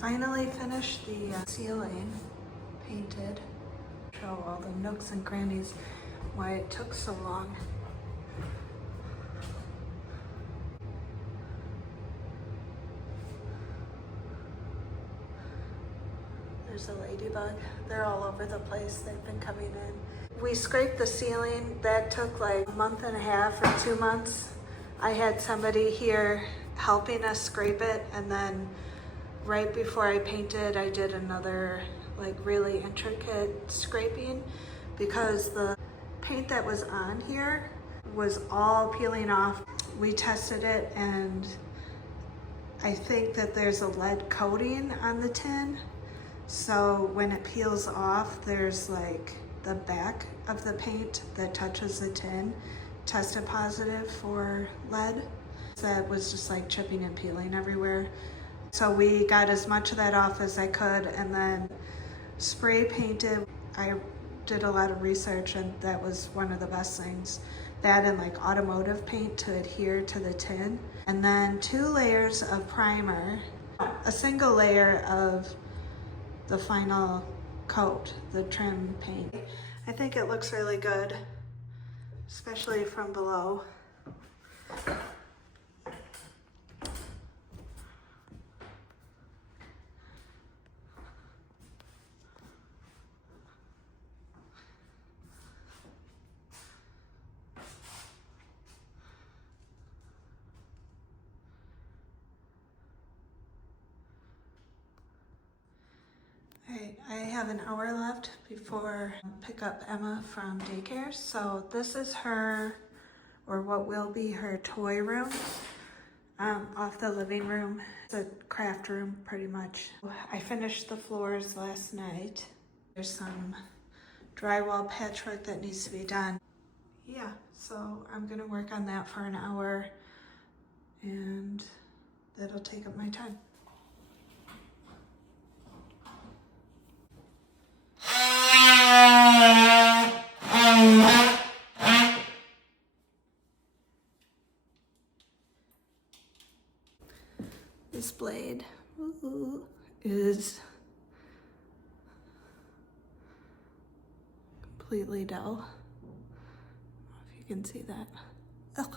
Finally finished the ceiling, painted. Show all the nooks and crannies, why it took so long. There's a ladybug. They're all over the place. They've been coming in. We scraped the ceiling. That took like a month and a half or 2 months. I had somebody here helping us scrape it, and then right before I painted, I did another like really intricate scraping because the paint that was on here was all peeling off. We tested it, and I think that there's a lead coating on the tin. So when it peels off, there's like the back of the paint that touches the tin tested positive for lead. That was just like chipping and peeling everywhere. So we got as much of that off as I could and then spray painted. I did a lot of research, and that was one of the best things. That and like automotive paint to adhere to the tin. And then 2 layers of primer, a single layer of the final coat, the trim paint. I think it looks really good, especially from below. Alright, I have an hour left before I pick up Emma from daycare. So this is her, or what will be her toy room, off the living room. It's a craft room pretty much. I finished the floors last night. There's some drywall patchwork that needs to be done. Yeah, so I'm gonna work on that for an hour, and that'll take up my time. This blade is completely dull. I don't know if you can see that. Ugh.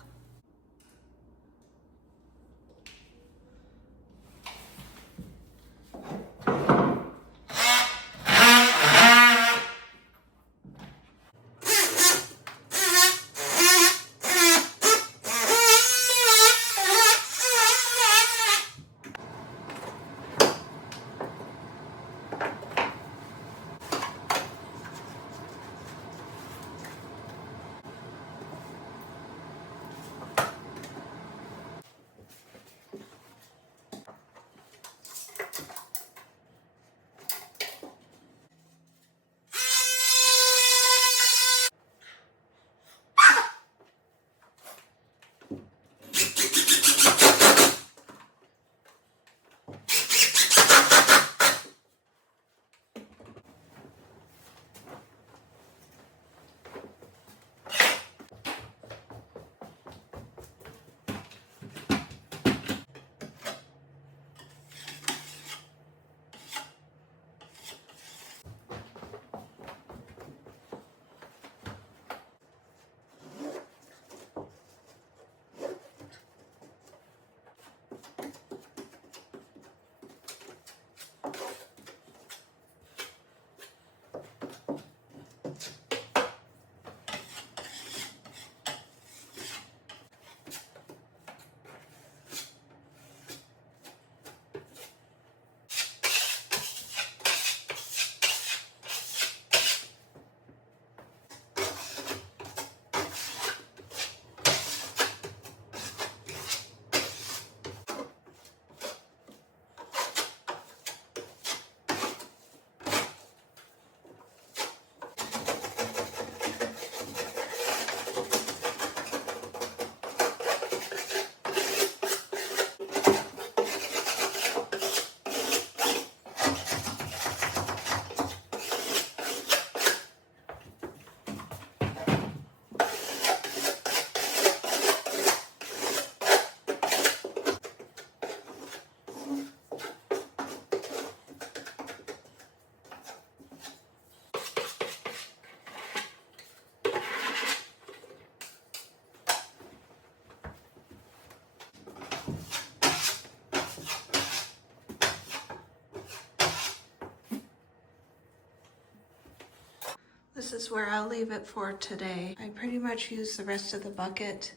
this is where I'll leave it for today. I pretty much used the rest of the bucket,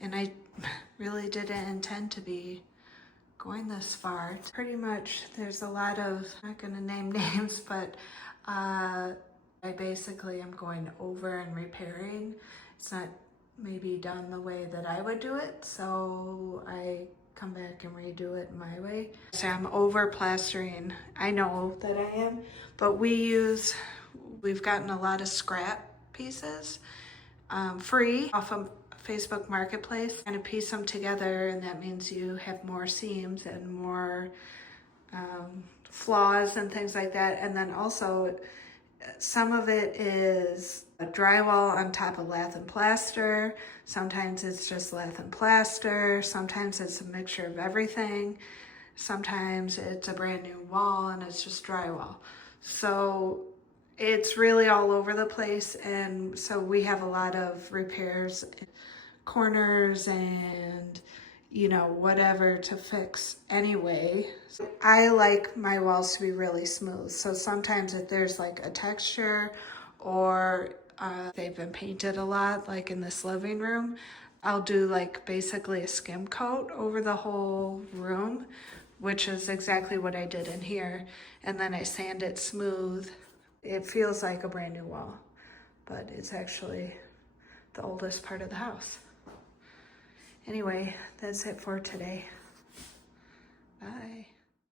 and I really didn't intend to be going this far. Pretty much, there's a lot of, I'm not gonna name names, but I basically am going over and repairing. It's not maybe done the way that I would do it, so I come back and redo it my way. So I'm over plastering. I know that I am, but we've gotten a lot of scrap pieces free off of Facebook Marketplace, and to piece them together, and that means you have more seams and more flaws and things like that. And then also some of it is a drywall on top of lath and plaster. Sometimes it's just lath and plaster. Sometimes it's a mixture of everything. Sometimes it's a brand new wall and it's just drywall. So it's really all over the place. And so we have a lot of repairs, corners and whatever to fix anyway. So I like my walls to be really smooth. So sometimes if there's like a texture or they've been painted a lot, like in this living room, I'll do like basically a skim coat over the whole room, which is exactly what I did in here. And then I sand it smooth. It feels like a brand new wall, but it's actually the oldest part of the house. Anyway, that's it for today.